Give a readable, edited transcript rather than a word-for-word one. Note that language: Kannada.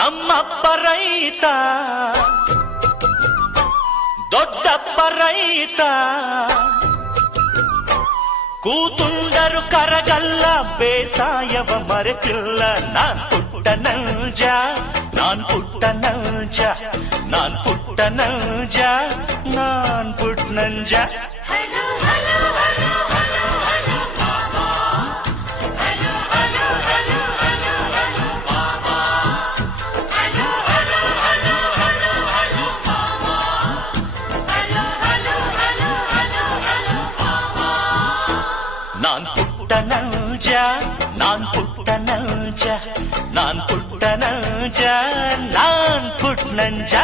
ನಮ್ಮಪ್ಪ ರೈತ ದೊಡ್ಡಪ್ಪ ರೈತ ಕೂತುಂಡರು ಕರಗಲ್ಲ ಬೇಸಾಯವ ಮರೆತಿಲ್ಲ ನಾನ್ ಪುಟ್ಟ ನೌಜ ನಾನ್ ಪುಟ್ಟ ನೌಜ ನಾನ್ ಪುಟ್ಟ ನೌಜ ನಾನ್ ಪುಟ್ಟ ನಂಜ ನಾನ್ ಪುಟ್ಟ ನೌಜ ನಾನ್ ಪುಟ್ಟ ನೌಜ ನಾನ್ ಪುಟ್ಟ ನೌಜ ನಾನ್ ಪುಟ್ಟ ನಂಜ